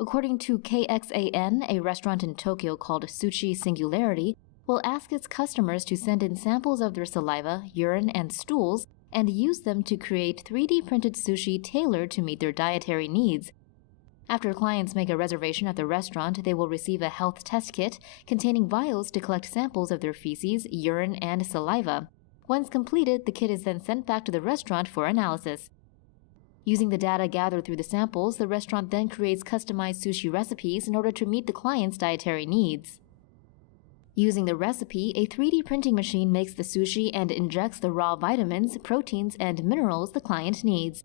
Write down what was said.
According to KXAN, a restaurant in Tokyo called Sushi Singularity will ask its customers to send in samples of their saliva, urine, and stools and use them to create 3D printed sushi tailored to meet their dietary needs. After clients make a reservation at the restaurant, they will receive a health test kit containing vials to collect samples of their feces, urine, and saliva. Once completed, the kit is then sent back to the restaurant for analysis. Using the data gathered through the samples, the restaurant then creates customized sushi recipes in order to meet the client's dietary needs. Using the recipe, a 3D printing machine makes the sushi and injects the raw vitamins, proteins, and minerals the client needs.